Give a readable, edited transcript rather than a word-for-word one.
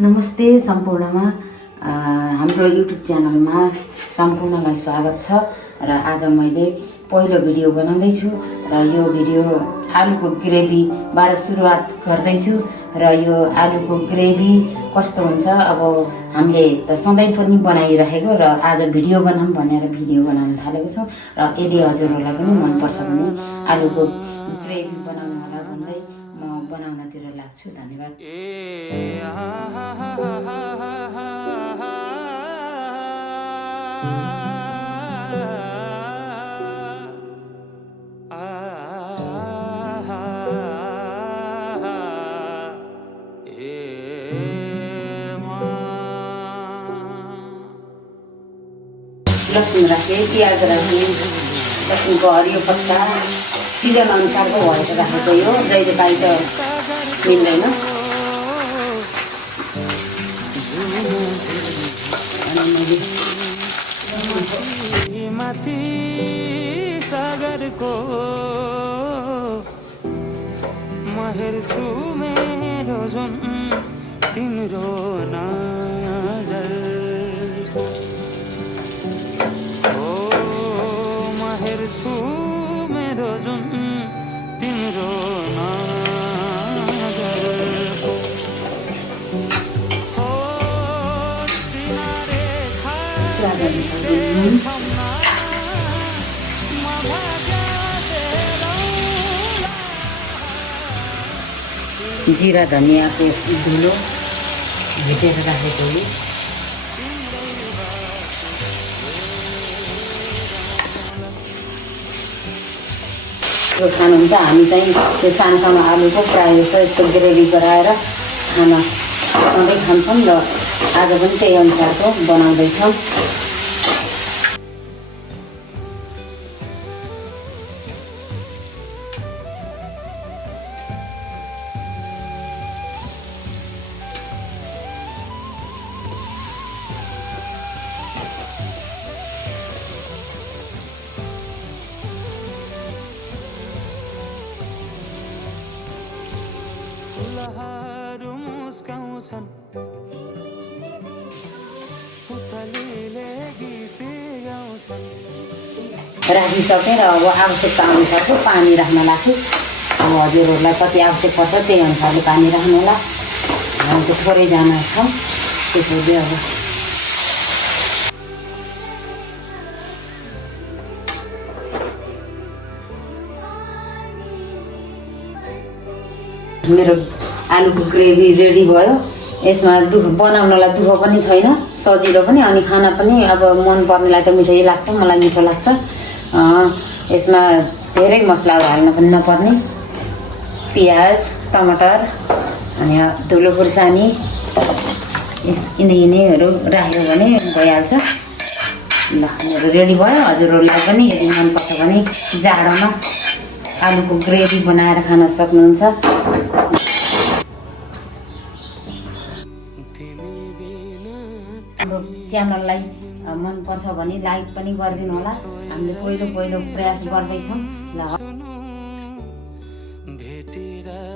नमस्ते सम्पूर्णमा हाम्रो युट्युब च्यानलमा सम्पूर्णलाई स्वागत छ र आज मैले पहिलो भिडियो बनाउँदैछु र यो भिडियो आलुको ग्रेभीबाट सुरुवात गर्दैछु र यो आलुको ग्रेभी कस्तो हुन्छ। अब हामीले त सधैँ पनि बनाइरहेको र आज भिडियो बनाऊँ भनेर भिडियो बनाउन थालेको छौँ र यदि हजुरहरूलाई पनि मनपर्छ भने आलुको ग्रेभी बनाउनु होला भन्दै म बनाउनतिर लाग्छु। धन्यवाद। लसुन राखेँ, प्याज राखेँ, लसुनको हरियो पत्ता सिजन अनुसारको भएर राखेको यो जहिले पाइ त मिल्दैन। माथि सागरको म हेर्छु मेरो जुन तिम्रो नजर हेर्छु मेरो जुन तिम्रो नजर हो तिनारे जिरा धनियाँको धुलो भेटेर राखेको हो। यो खानुहुन्छ हामी चाहिँ त्यो सानो सानो आलुको प्रायः जस्तो यस्तो ग्रेभी गराएर खाना सधैँ खान्छौँ र आज पनि त्यही अनुसारको बनाउँदैछौँ। फुलहरू मुस्काउँछन् पुतलीले गीत गाउँछन्। राखिसकेँ र अब आवश्यकता अनुसारको पानी राख्न लाग्छु। अब हजुरहरूलाई कति आवश्यक पर्छ त्यही अनुसारले पानी राख्नु होला। हामी त थोरैजना छौँ त्यसैले अब मेरो आलुको ग्रेभी रेडी भयो। यसमा बनाउनलाई दुःख पनि छैन, सजिलो पनि, अनि खाना पनि अब मन पर्नेलाई त मिठै लाग्छ, मलाई मिठो लाग्छ। यसमा धेरै मसलाहरू हाल्न पनि नपर्ने, प्याज, टमाटर अनि धुलो खुर्सानी यिनीहरू राख्यो भने भइहाल्छ। ल मेरो रेडी भयो। हजुरहरूलाई पनि यदि मनपर्छ भने जाडोमा आलुको ग्रेभी बनाएर खान सक्नुहुन्छ। हाम्रो च्यानललाई मनपर्छ भने लाइक पनि गरिदिनु होला। हामीले पहिलो प्रयास गर्दैछौँ। ल